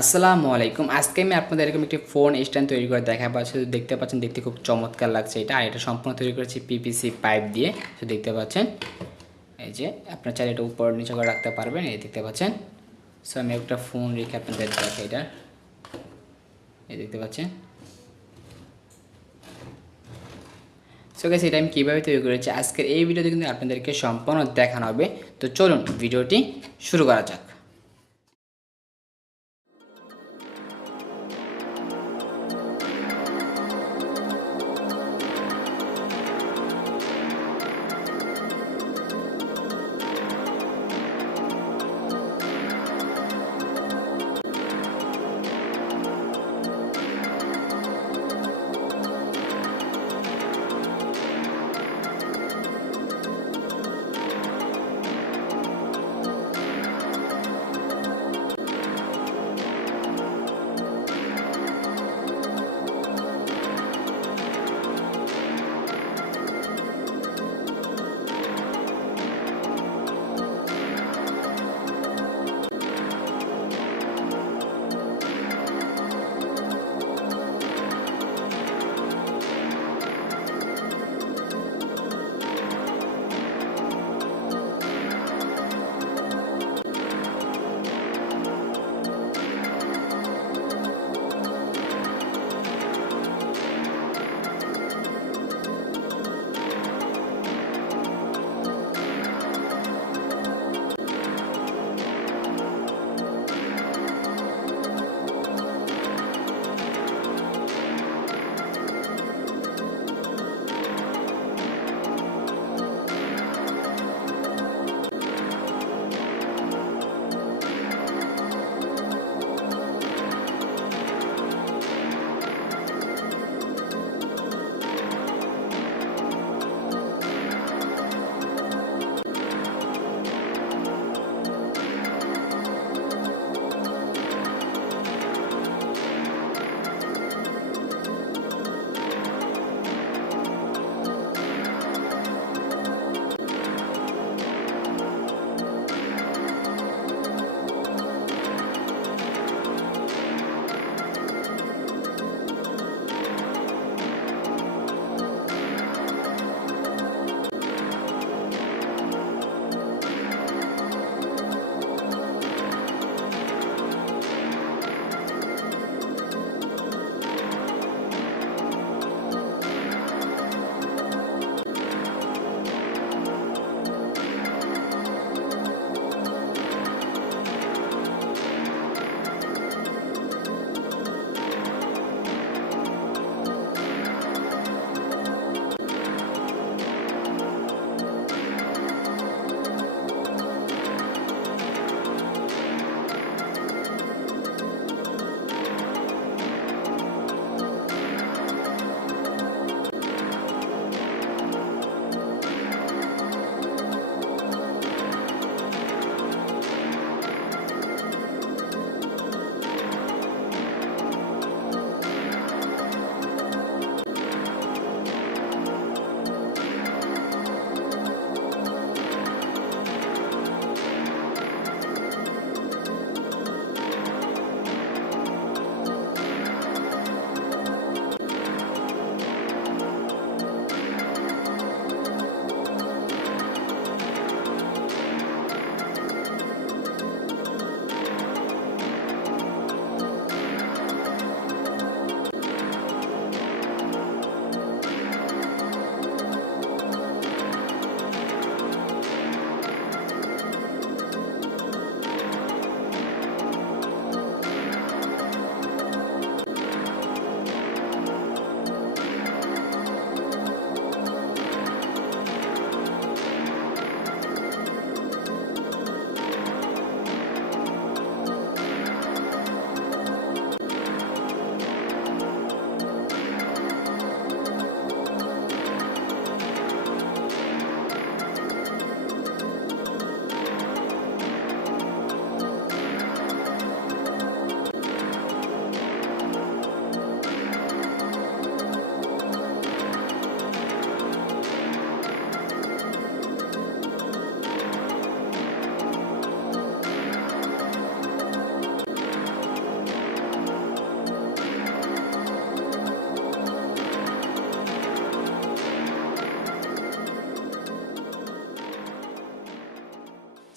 আসসালামু আলাইকুম। আজকে আমি আপনাদের এরকম একটি ফোন স্ট্যান্ড তৈরি করে দেখাবো। শুধু দেখতে পাচ্ছেন, দেখতে খুব চমৎকার লাগছে এটা। আর এটা সম্পূর্ণ তৈরি করেছি পিভিসি পাইপ দিয়ে। শুধু দেখতে পাচ্ছেন, এই যে আপনার চাইলে এটা উপর নিচে করে রাখতে পারবেন, এই দেখতে পাচ্ছেন। সো আমি একটা ফোন রেখে আপনাদের দেখাই এটা, এই দেখতে পাচ্ছেন। সো গাইস, এটা আমি কীভাবে তৈরি করেছি আজকের এই ভিডিওতে কিন্তু আপনাদেরকে সম্পূর্ণ দেখানো হবে। তো চলুন ভিডিওটি শুরু করা যাক।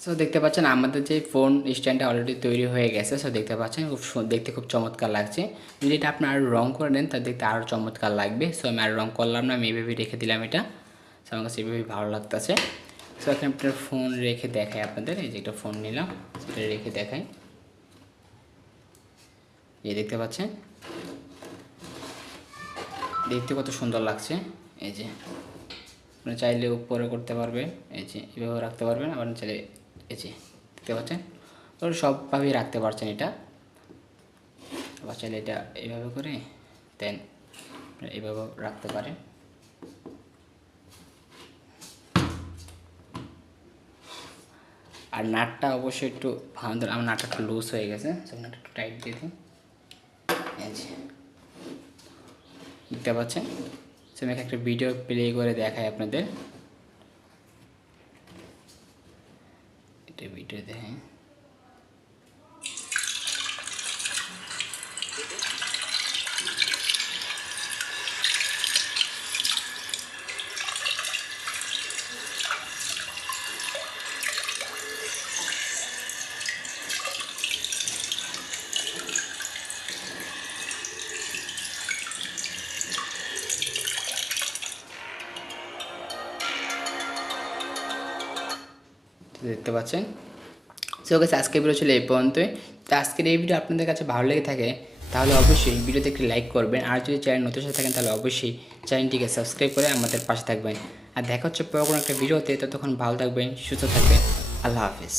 সো দেখতে পাচ্ছেন আমাদের যে ফোন স্ট্যান্ডটা অলরেডি তৈরি হয়ে গেছে। সো দেখতে পাচ্ছেন দেখতে খুব চমৎকার লাগছে। যদি এটা আপনি আরও রং করে নেন তা দেখতে আরও চমৎকার লাগবে। সো আমি আর রং করলাম না, আমি এইভাবে রেখে দিলাম এটা। সো আমার কাছে এইভাবেই ভালো লাগতেছে। সো এখানে আপনার ফোন রেখে দেখাই আপনাদের। এই যে একটা ফোন নিলাম, সেটা রেখে দেখাই। এই দেখতে পাচ্ছেন দেখতে কত সুন্দর লাগছে। এই যে আপনি চাইলে উপরে করতে পারবেন, এই যে এভাবে রাখতে পারবেন, আবার চাইলে এই যে দেখতে পাচ্ছেন ওরা সবভাবেই রাখতে পারছেন এটা। আবার চাইলে এটা এইভাবে করে দেন এইভাবে রাখতে পারেন। আর নাটটা অবশ্যই একটু ভালো, আমার নাটটা একটু লুজ হয়ে গেছে, নাটটা একটু টাইট দিয়ে দিন। এই যে দেখতে পাচ্ছেন। সে আমি একটা ভিডিও প্লে করে দেখাই আপনাদের। এটা ভিডিও দেখেন। দেখতে পাচ্ছেন। সো গাইস আজকের ভিডিও ছিল এই পর্যন্তই। তো আজকের এই ভিডিও আপনাদের কাছে ভালো লেগে থাকে তাহলে অবশ্যই ভিডিওতে একটি লাইক করবেন। আর যদি চ্যানেল নতুন সাথে থাকেন তাহলে অবশ্যই চ্যানেলটিকে সাবস্ক্রাইব করে আমাদের পাশে থাকবেন। আর দেখা হচ্ছে পরে কোনো একটা ভিডিওতে। ততক্ষণ ভালো থাকবেন, সুস্থ থাকবেন। আল্লাহ হাফিজ।